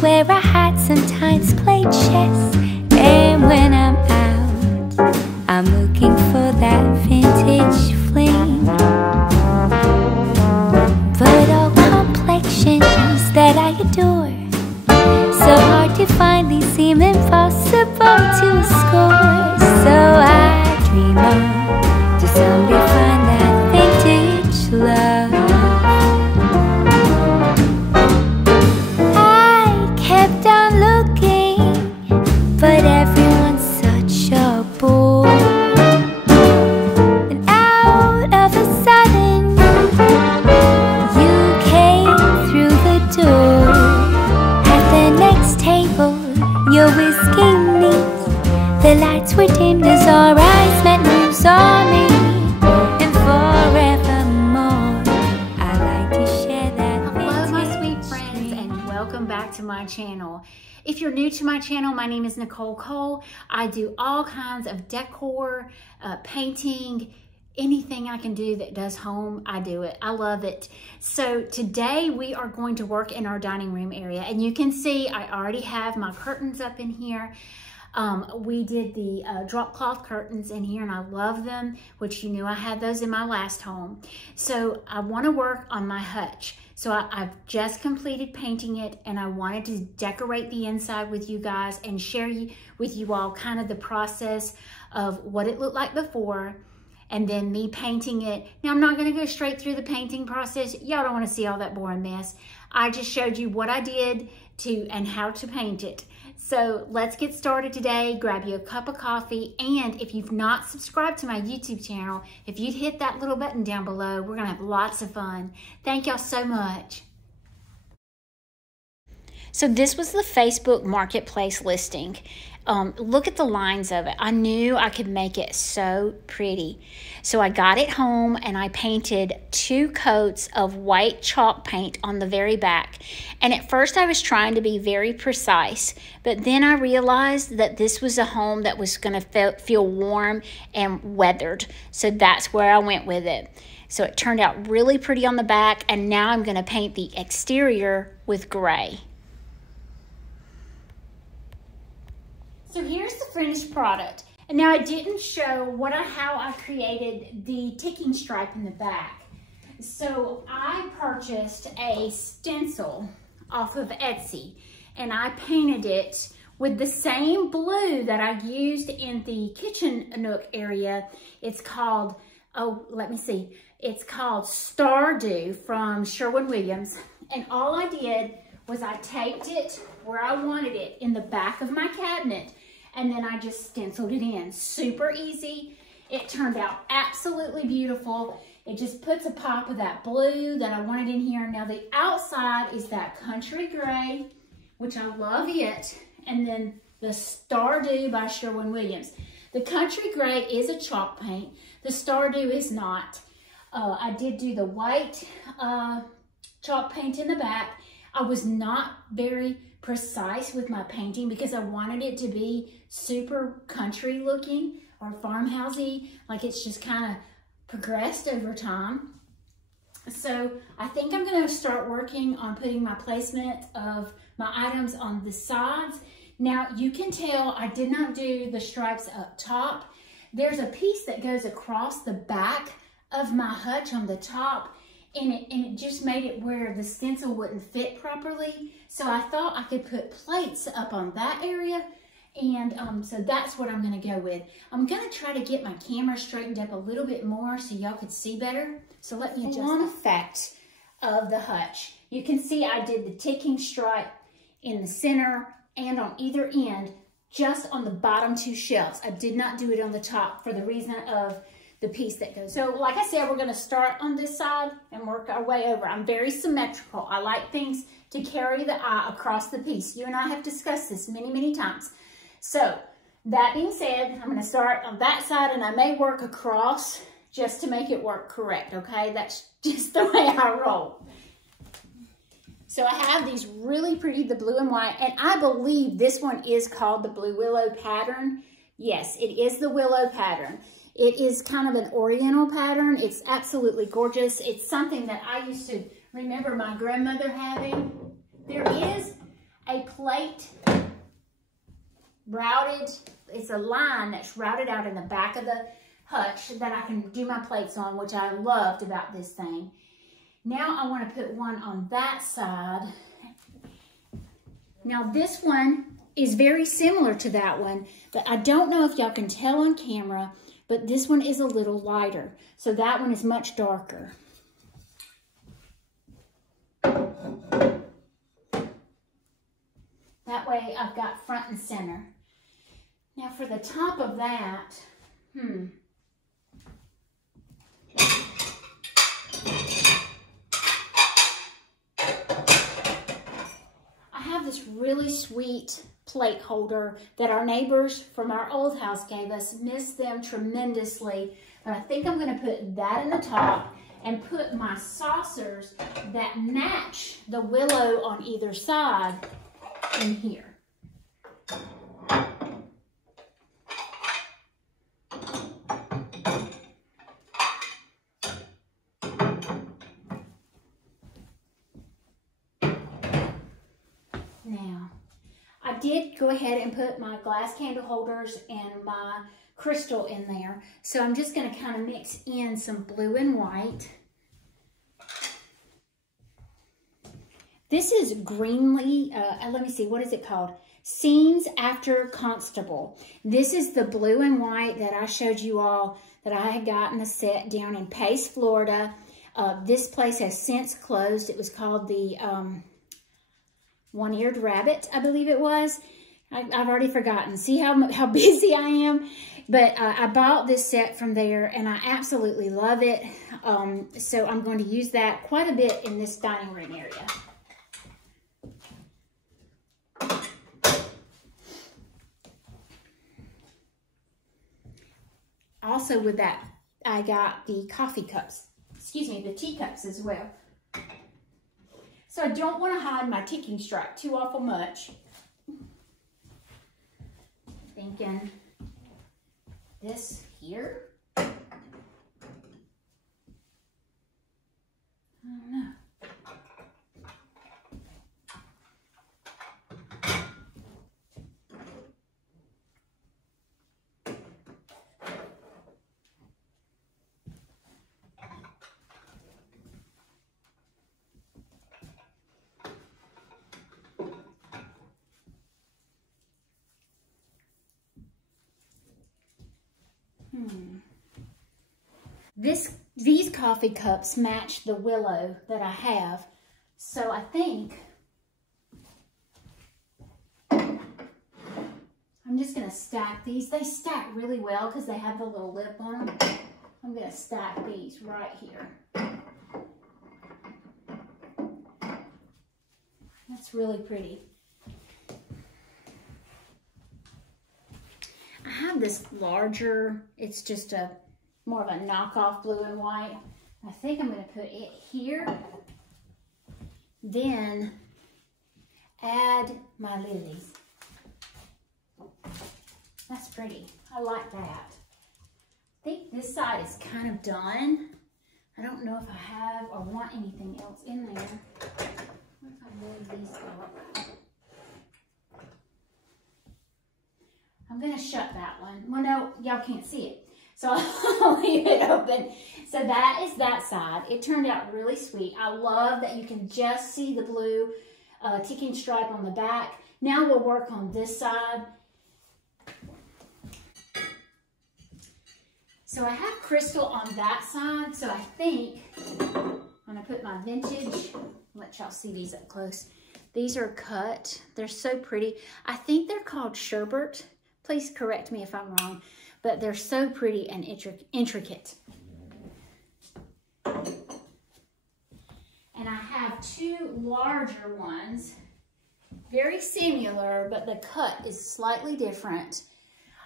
where I had sometimes played chess. And when I'm out, I'm looking for that vintage flame. But all complexions that I adore, so hard to find, these seem impossible to score. So I dream on to someday find that vintage love. I kept on looking, but everyone's such a bore. And out of a sudden, you came through the door. At the next table, your whiskey neat, the lights were dimmed as our eyes met, and you saw me. And forevermore, I like to share that. Hello, my sweet friends, and welcome back to my channel. If you're new to my channel, my name is Nicole Cole. I do all kinds of decor, painting, anything I can do that does home, I do it. I love it. So today we are going to work in our dining room area, and you can see I already have my curtains up in here. We did the drop cloth curtains in here, and I love them, which you knew I had those in my last home. So I want to work on my hutch. So I've just completed painting it, and I wanted to decorate the inside with you guys and share with you all kind of the process of what it looked like before, and then me painting it. Now, I'm not gonna go straight through the painting process. Y'all don't wanna see all that boring mess. I just showed you what I did and how to paint it. So let's get started today. Grab you a cup of coffee, and if you've not subscribed to my YouTube channel, if you'd hit that little button down below, we're gonna have lots of fun. Thank y'all so much. So this was the Facebook Marketplace listing. Look at the lines of it. I knew I could make it so pretty. So I got it home and I painted 2 coats of white chalk paint on the very back. And at first I was trying to be very precise, but then I realized that this was a home that was going to feel warm and weathered. So that's where I went with it. So it turned out really pretty on the back, and now I'm going to paint the exterior with gray. So here's the finished product. And now I didn't show how I created the ticking stripe in the back. So I purchased a stencil off of Etsy, and I painted it with the same blue that I used in the kitchen nook area. It's called, it's called Stardew from Sherwin-Williams. And all I did was I taped it where I wanted it in the back of my cabinet, and then I just stenciled it in. Super easy. It turned out absolutely beautiful. It just puts a pop of that blue that I wanted in here. Now the outside is that country gray, which I love it, and then the Stardew by Sherwin-Williams. The country gray is a chalk paint. The Stardew is not. I did do the white chalk paint in the back. I was not very precise with my painting because I wanted it to be super country looking or farmhousey, like it's just kind of progressed over time. So I think I'm going to start working on putting my placement of my items on the sides. Now you can tell I did not do the stripes up top. There's a piece that goes across the back of my hutch on the top, and it just made it where the stencil wouldn't fit properly. So I thought I could put plates up on that area, and so that's what I'm going to go with. I'm going to try to get my camera straightened up a little bit more so y'all could see better. So let me adjust one effect of the hutch. You can see I did the ticking stripe in the center and on either end, just on the bottom 2 shelves. I did not do it on the top for the reason of the piece that goes. So like I said, we're going to start on this side and work our way over. I'm very symmetrical. I like things to carry the eye across the piece. You and I have discussed this many, many times. So that being said, I'm going to start on that side, and I may work across just to make it work correct, okay? That's just the way I roll. So I have these really pretty, the blue and white, and I believe this one is called the Blue Willow pattern. Yes, it is the willow pattern. It is kind of an oriental pattern. It's absolutely gorgeous. It's something that I used to remember my grandmother having. There is a plate routed. It's a line that's routed out in the back of the hutch that I can do my plates on, which I loved about this thing. Now I want to put one on that side. Now this one is very similar to that one, but I don't know if y'all can tell on camera, but this one is a little lighter. So that one is much darker. That way I've got front and center. Now for the top of that, I have this really sweet plate holder that our neighbors from our old house gave us. Miss them tremendously. But I think I'm going to put that in the top and put my saucers that match the willow on either side in here. Now, I did go ahead and put my glass candle holders and my crystal in there. So I'm just going to kind of mix in some blue and white. This is Greenlee, let me see, what is it called? Scenes After Constable. This is the blue and white that I showed you all that I had gotten a set down in Pace, Florida. This place has since closed. It was called the One-Eared Rabbit, I believe it was. I've already forgotten. See how busy I am? But I bought this set from there and I absolutely love it. So I'm going to use that quite a bit in this dining room area. Also with that, I got the coffee cups, the teacups as well. So I don't want to hide my ticking stripe too awful much. Thinking this here. I don't know. These coffee cups match the willow that I have. So I think I'm just going to stack these. They stack really well because they have the little lip on them. I'm going to stack these right here. That's really pretty. I have this larger, it's just a more of a knockoff blue and white. I think I'm going to put it here. Then add my lilies. That's pretty. I like that. I think this side is kind of done. I don't know if I have or want anything else in there. What if I move these up? I'm going to shut that one. Well, no, y'all can't see it. So I'll leave it open. So that is that side. It turned out really sweet. I love that you can just see the blue ticking stripe on the back. Now we'll work on this side. So I have crystal on that side. So I think I'm going to put my vintage. Let y'all see these up close. These are cut. They're so pretty. I think they're called sherbet. Please correct me if I'm wrong. But they're so pretty and intricate. And I have two larger ones, very similar, but the cut is slightly different.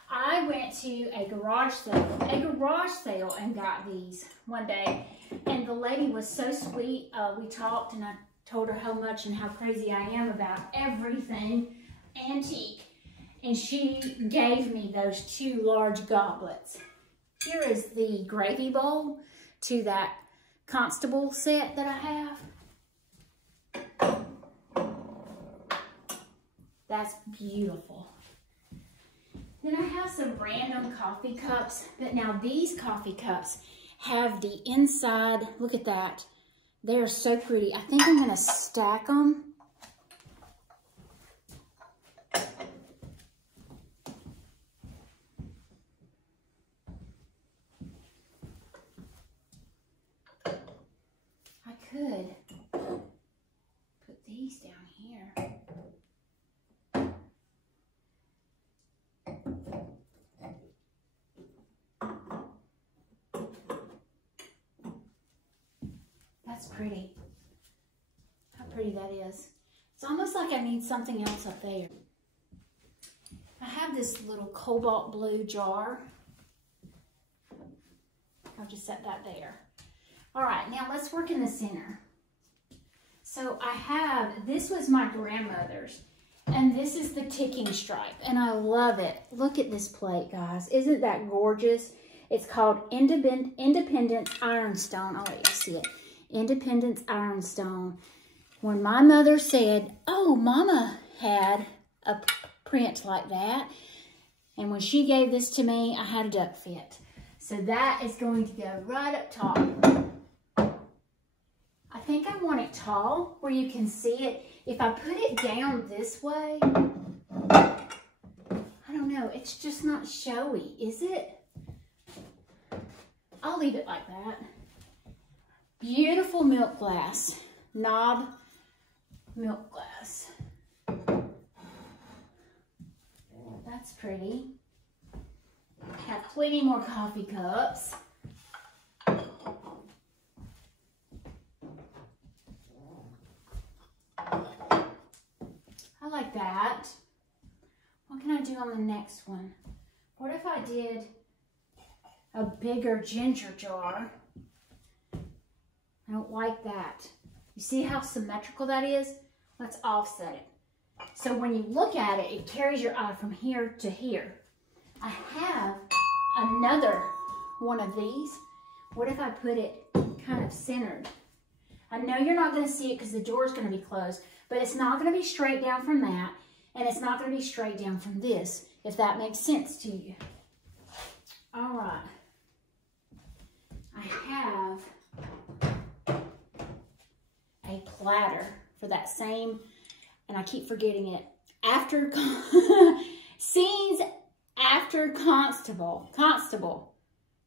I went to a garage sale and got these one day. And the lady was so sweet. We talked and I told her how much and how crazy I am about everything antique. And she gave me those two large goblets. Here is the gravy bowl to that Constable set that I have. That's beautiful. Then I have some random coffee cups, but now these coffee cups have the inside, look at that. They're so pretty. I think I'm gonna stack them. I could put these down here. That's pretty. How pretty that is. It's almost like I need something else up there. I have this little cobalt blue jar. I'll just set that there. All right, now let's work in the center. So I have, this was my grandmother's, and this is the ticking stripe, and I love it. Look at this plate, guys. Isn't that gorgeous? It's called Independence Ironstone. I'll let you see it. Independence Ironstone. When my mother said, oh, Mama had a print like that, and when she gave this to me, I had a duck fit. So that is going to go right up top. I think I want it tall where you can see it. If I put it down this way, I don't know, it's just not showy, is it? I'll leave it like that. Beautiful milk glass, knob milk glass. That's pretty. Have plenty more coffee cups. I like that. What can I do on the next one? What if I did a bigger ginger jar? I don't like that. You see how symmetrical that is? Let's offset it. So when you look at it, it carries your eye from here to here. I have another one of these. What if I put it kind of centered? I know you're not going to see it because the door is going to be closed, but it's not going to be straight down from that, and it's not going to be straight down from this, if that makes sense to you. All right. I have a platter for that same, and I keep forgetting it, after scenes after Constable.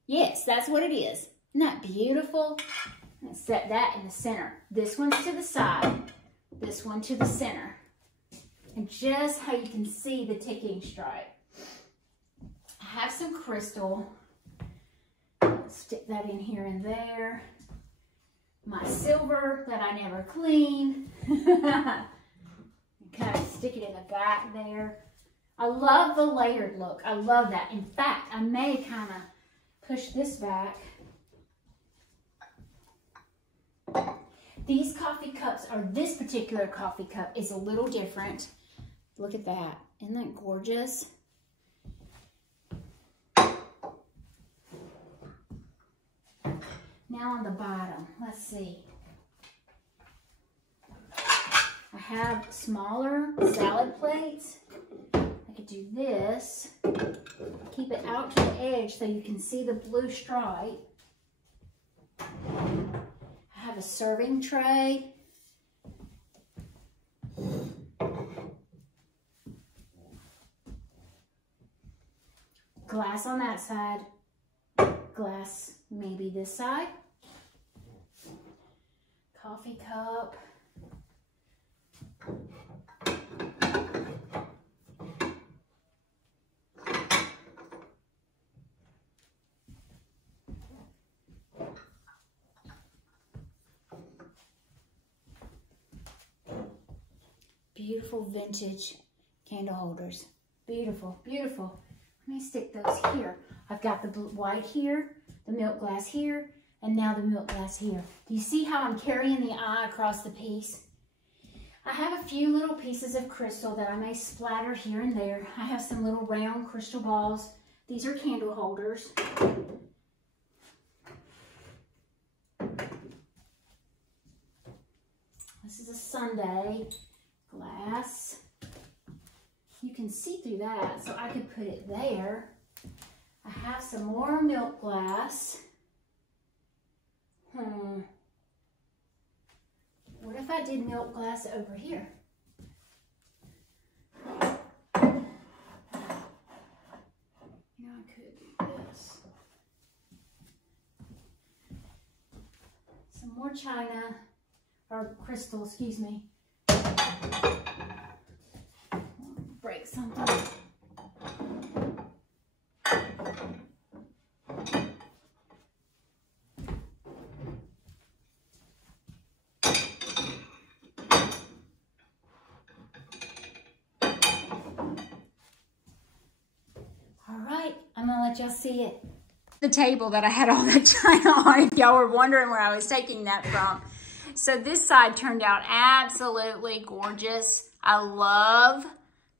Yes, that's what it is. Isn't that beautiful? Let's set that in the center. This one's to the side, this one to the center. And just how you can see the ticking stripe. I have some crystal. Stick that in here and there. My silver that I never clean. Kind of stick it in the back there. I love the layered look. I love that. In fact, I may kind of push this back. These coffee cups, or this particular coffee cup, is a little different. Look at that. Isn't that gorgeous? Now on the bottom, let's see. I have smaller salad plates. I could do this. Keep it out to the edge so you can see the blue stripe. I have a serving tray. Glass on that side. Glass maybe this side. Coffee cup. Beautiful vintage candle holders. Beautiful, beautiful. Let me stick those here. I've got the white here, the milk glass here, and now the milk glass here. Do you see how I'm carrying the eye across the piece? I have a few little pieces of crystal that I may splatter here and there. I have some little round crystal balls. These are candle holders. This is a sundae glass. you can see through that, so I could put it there. I have some more milk glass. What if I did milk glass over here? You know, I could do this. Some more china, or crystal, excuse me. Break something. I'm gonna let y'all see it. The table that I had all that china on, if y'all were wondering where I was taking that from. So this side turned out absolutely gorgeous. I love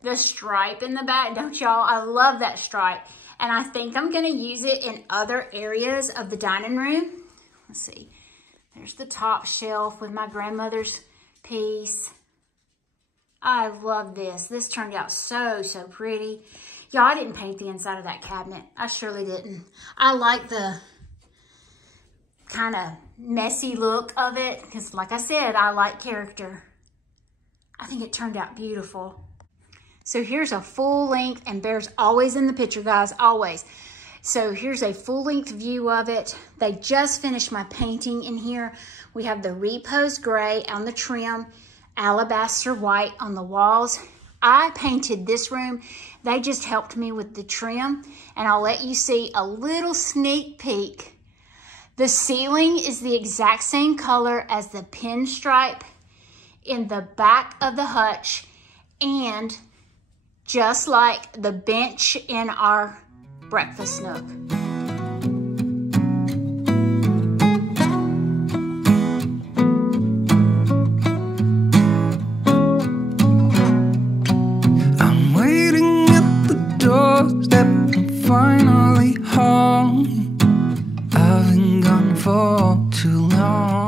the stripe in the back, don't y'all? I love that stripe. And I think I'm gonna use it in other areas of the dining room. Let's see, there's the top shelf with my grandmother's piece. I love this. This turned out so, so pretty. Y'all, I didn't paint the inside of that cabinet. I surely didn't. I like the kind of messy look of it because, like I said, I like character. I think it turned out beautiful. So here's a full length, and Bear's always in the picture, guys, always. So here's a full length view of it. They just finished my painting in here. We have the repose gray on the trim, alabaster white on the walls. I painted this room. They just helped me with the trim, and I'll let you see a little sneak peek. The ceiling is the exact same color as the pinstripe in the back of the hutch, and just like the bench in our breakfast nook. Finally home. I've been gone for too long.